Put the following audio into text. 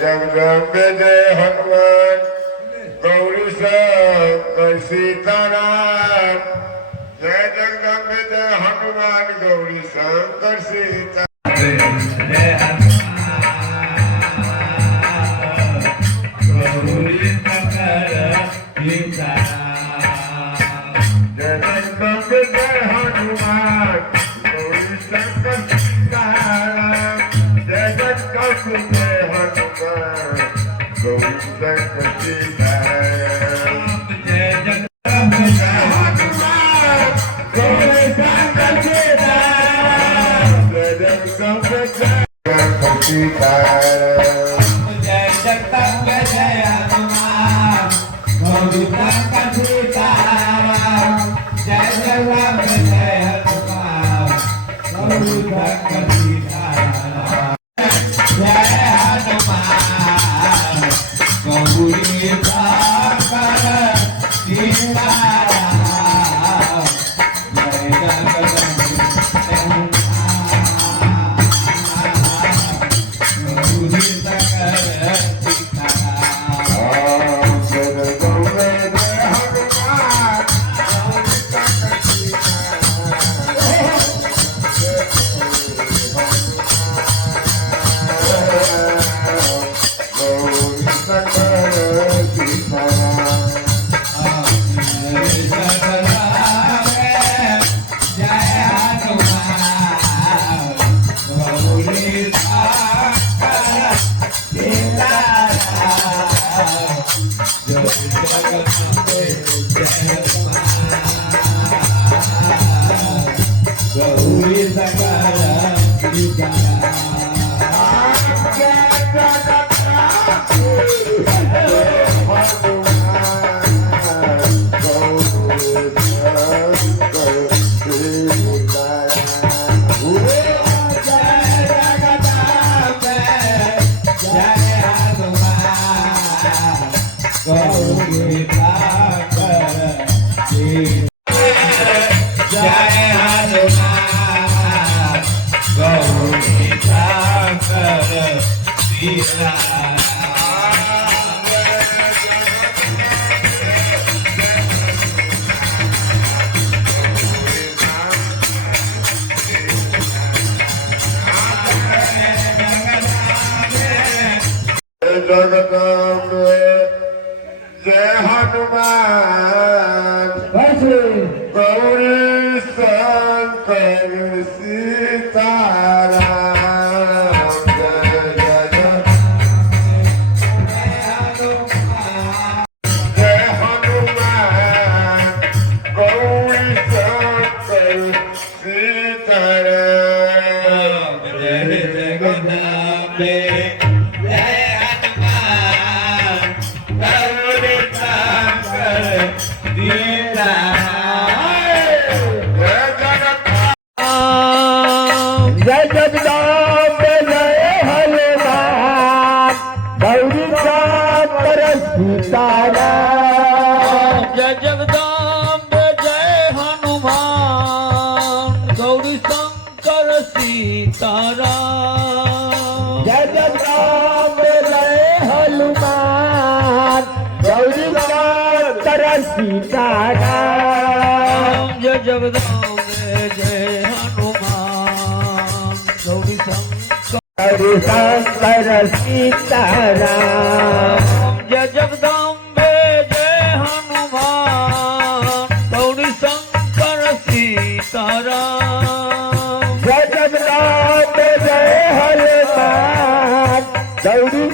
Jagdambe Jai Hanuman Gauri Shankar Sitaram. Jai Jagdambe Jai Hanuman Gauri Shankar Sitaram. Jagdambe Jai Hanuman Gauri Shankar Sitaram. Jai Hanuman Gauri Shankar Sitaram. Jai Jagdambe Jai Jagdambe Jai Hanuman Gauri Shankar Sitaram. Jai Jagdambe Jai Hanuman Gauri Shankar Sitaram. Jai Jagdambe Jai Hanuman Gauri Shankar Sitaram. Jai Jagdambe Jai Hanuman Gauri Shankar Sitaram. Jai Jagdambe Jai Hanuman Gauri Shankar Sitaram. Jai Jagdambe Jai Hanuman Gauri